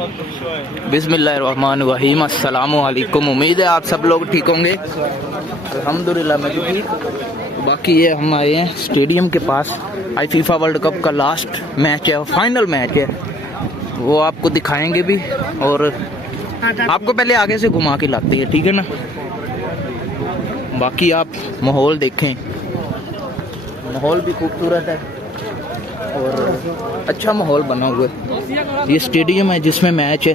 बिस्मिल्लाहिर्रहमानिर्रहीम, अस्सलामु अलैकुम। उम्मीद है आप सब लोग ठीक होंगे। अल्हम्दुलिल्लाह मैं भी ठीक। बाकी ये हम आए हैं स्टेडियम के पास। आज फीफा वर्ल्ड कप का लास्ट मैच है और फाइनल मैच है, वो आपको दिखाएंगे भी और आपको पहले आगे से घुमा के लाते हैं, ठीक है ना। बाकी आप माहौल देखें, माहौल भी खूबसूरत है और अच्छा माहौल बना हुआ है। ये स्टेडियम है जिसमें मैच है।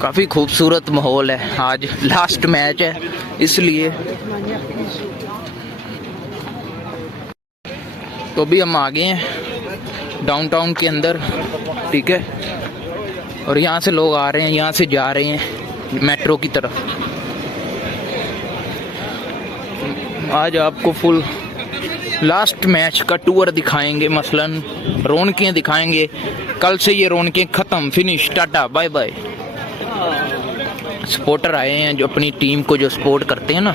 काफ़ी खूबसूरत माहौल है। आज लास्ट मैच है इसलिए। तो भी हम आ गए हैं डाउनटाउन के अंदर, ठीक है। और यहाँ से लोग आ रहे हैं, यहाँ से जा रहे हैं मेट्रो की तरफ। आज आपको फुल लास्ट मैच का टूर दिखाएंगे, मसलन रौनकें दिखाएंगे। कल से ये रौनकें ख़त्म, finish, tata bye bye. Supporter आए हैं जो अपनी टीम को जो सपोर्ट करते हैं ना।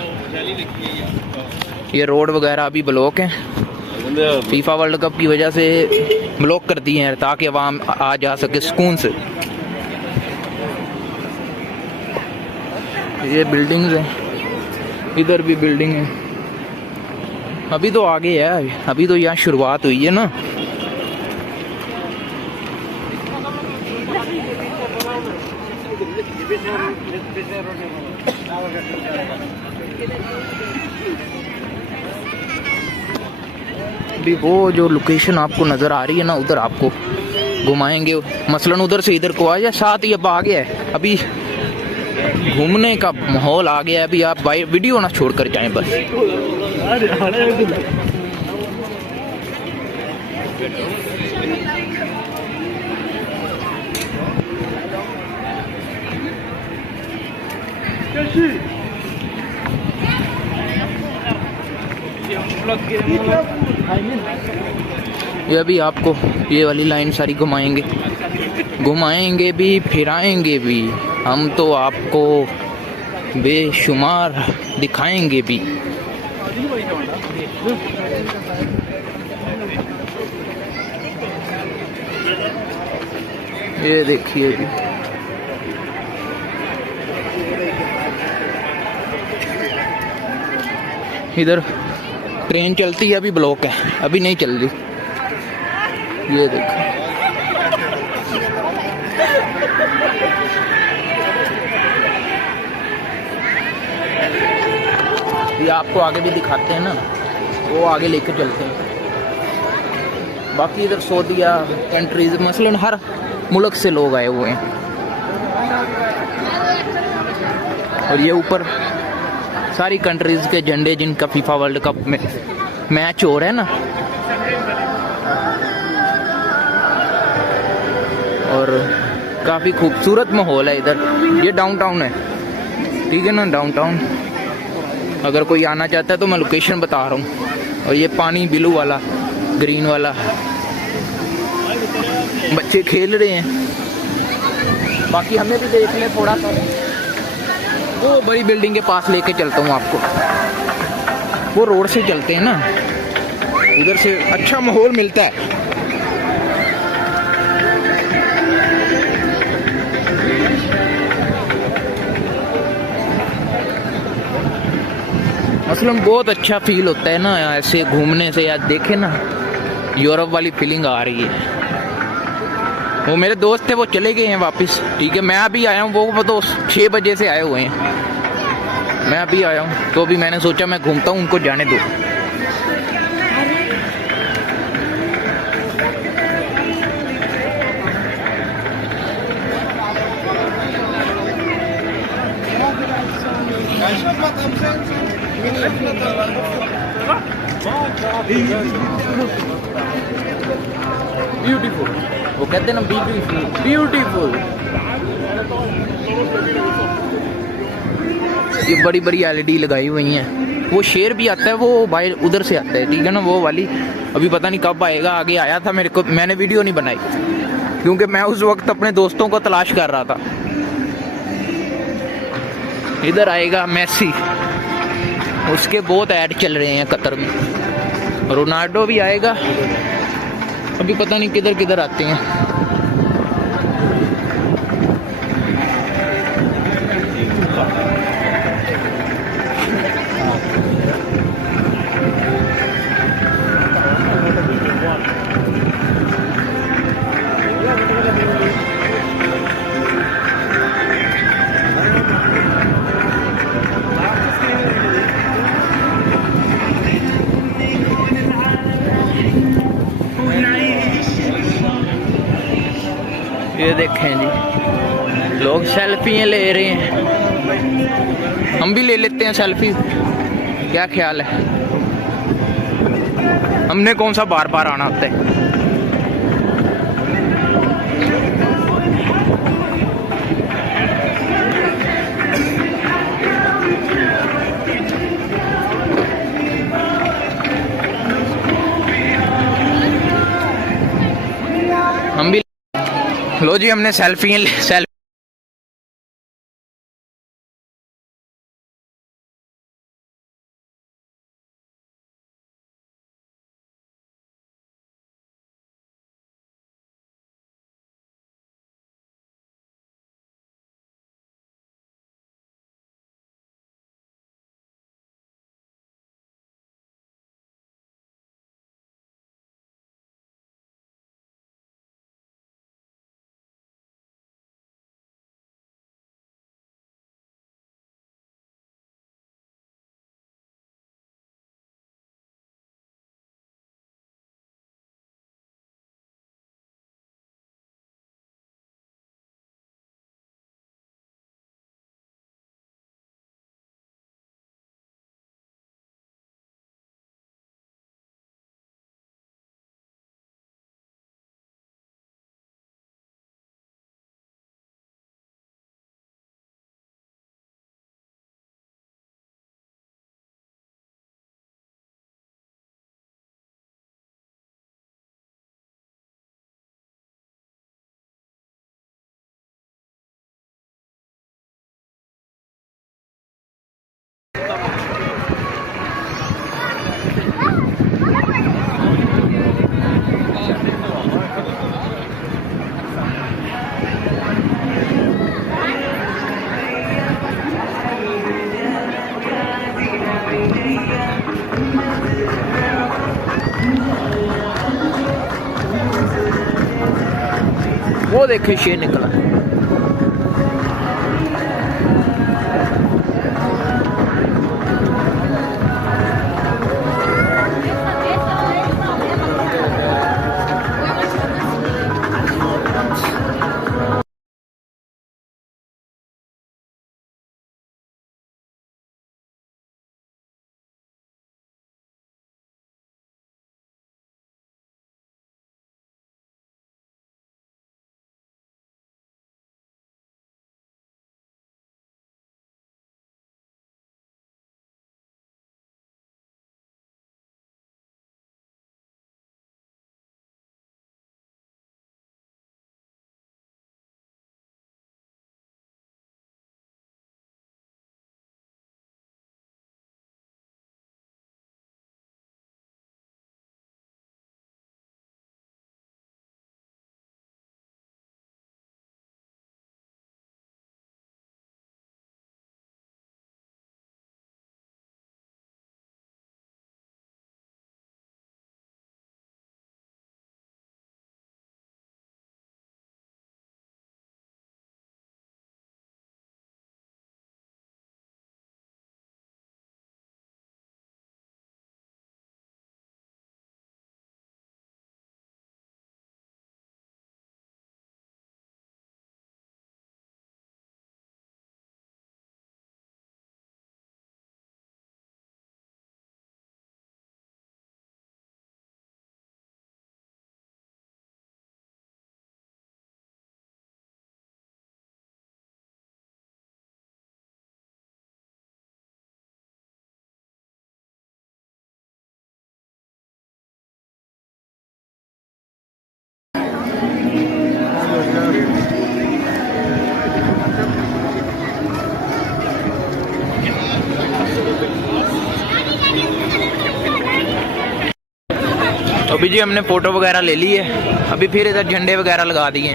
ये रोड वगैरह अभी ब्लॉक हैं, फीफा वर्ल्ड कप की वजह से ब्लॉक कर दिए हैं ताकि आवाम आ जा सके सुकून से। ये बिल्डिंग्स हैं, इधर भी बिल्डिंग है। अभी तो आगे है, अभी तो यहाँ शुरुआत हुई है ना। अभी वो जो लोकेशन आपको नज़र आ रही है ना, उधर आपको घुमाएंगे। मसलन उधर से इधर को आ जाए, साथ ही अब आ गया है, अभी घूमने का माहौल आ गया है। अभी आप वीडियो ना छोड़ कर जाएं बस। ये अभी आपको ये वाली लाइन सारी घुमाएंगे भी, फिराएंगे भी। हम तो आपको बेशुमार दिखाएंगे भी। ये देखिए जी, इधर ट्रेन चलती है, अभी ब्लॉक है, अभी नहीं चल रही। ये देखो, ये आपको आगे भी दिखाते हैं ना, वो आगे लेके चलते हैं। बाकी इधर सऊदीया कंट्रीज, मसलन हर मुल्क से लोग आए हुए हैं। और ये ऊपर सारी कंट्रीज के झंडे जिनका फीफा वर्ल्ड कप में मैच हो रहा है ना। और काफ़ी खूबसूरत माहौल है इधर। ये डाउनटाउन है, ठीक है ना, डाउनटाउन। अगर कोई आना चाहता है तो मैं लोकेशन बता रहा हूँ। और ये पानी ब्लू वाला, ग्रीन वाला, बच्चे खेल रहे हैं। बाकी हमें भी देख लें थोड़ा सा। वो बड़ी बिल्डिंग के पास लेके चलता हूँ आपको। वो रोड से चलते हैं ना, उधर से अच्छा माहौल मिलता है। मसलन बहुत अच्छा फील होता है ना ऐसे घूमने से। यार देखे ना, यूरोप वाली फीलिंग आ रही है। वो मेरे दोस्त थे, वो चले गए हैं वापस, ठीक है। मैं अभी आया हूँ, वो तो 6 बजे से आए हुए हैं। मैं अभी आया हूँ, तो अभी मैंने सोचा मैं घूमता हूँ, उनको जाने दो। ब्यूटीफुल, वो कहते हैं ना ब्यूटीफुल, ब्यूटीफुल। ये बड़ी बड़ी LED लगाई हुई हैं। वो शेर भी आता है, वो भाई उधर से आता है, ठीक है ना, वो वाली अभी पता नहीं कब आएगा। आगे आया था मेरे को, मैंने वीडियो नहीं बनाई क्योंकि मैं उस वक्त अपने दोस्तों को तलाश कर रहा था। इधर आएगा मेसी, उसके बहुत ऐड चल रहे हैं कतर में। रोनाल्डो भी आएगा, अभी पता नहीं किधर किधर आते हैं। ये देखें जी, लोग सेल्फियाँ ले रहे हैं, हम भी ले लेते हैं सेल्फी, क्या ख्याल है? हमने कौन सा बार बार आना होता है। हम भी लो जी, हमने सेल्फी वो देखे शेर निकला। अभी जी हमने फ़ोटो वगैरह ले ली है, अभी फिर इधर झंडे वगैरह लगा दिए।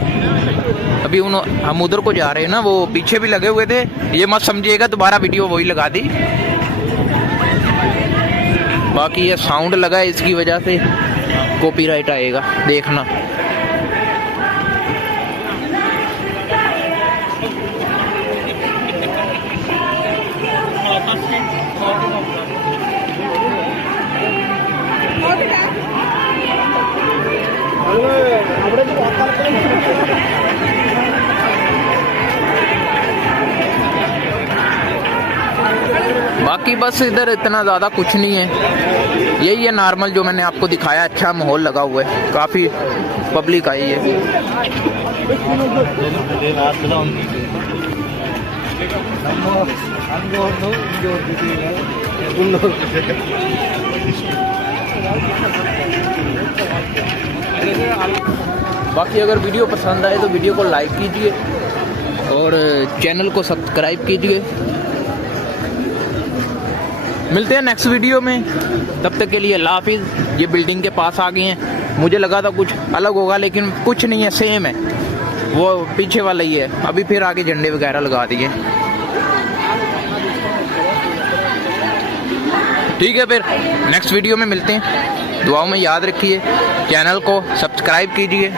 अभी हम उधर को जा रहे हैं ना, वो पीछे भी लगे हुए थे, ये मत समझिएगा दोबारा वीडियो वही लगा दी। बाकी ये साउंड लगा है, इसकी वजह से कॉपीराइट आएगा, देखना। बाकी बस इधर इतना ज़्यादा कुछ नहीं है, यही है नॉर्मल जो मैंने आपको दिखाया। अच्छा माहौल लगा हुआ है, काफ़ी पब्लिक आई है। बाकी अगर वीडियो पसंद आए तो वीडियो को लाइक कीजिए और चैनल को सब्सक्राइब कीजिए। मिलते हैं नेक्स्ट वीडियो में, तब तक के लिए अल्लाह हाफिज़। ये बिल्डिंग के पास आ गए हैं, मुझे लगा था कुछ अलग होगा लेकिन कुछ नहीं है, सेम है, वो पीछे वाला ही है। अभी फिर आगे झंडे वगैरह लगा दिए। ठीक है, फिर नेक्स्ट वीडियो में मिलते हैं। दुआओं में याद रखिए, चैनल को सब्सक्राइब कीजिए।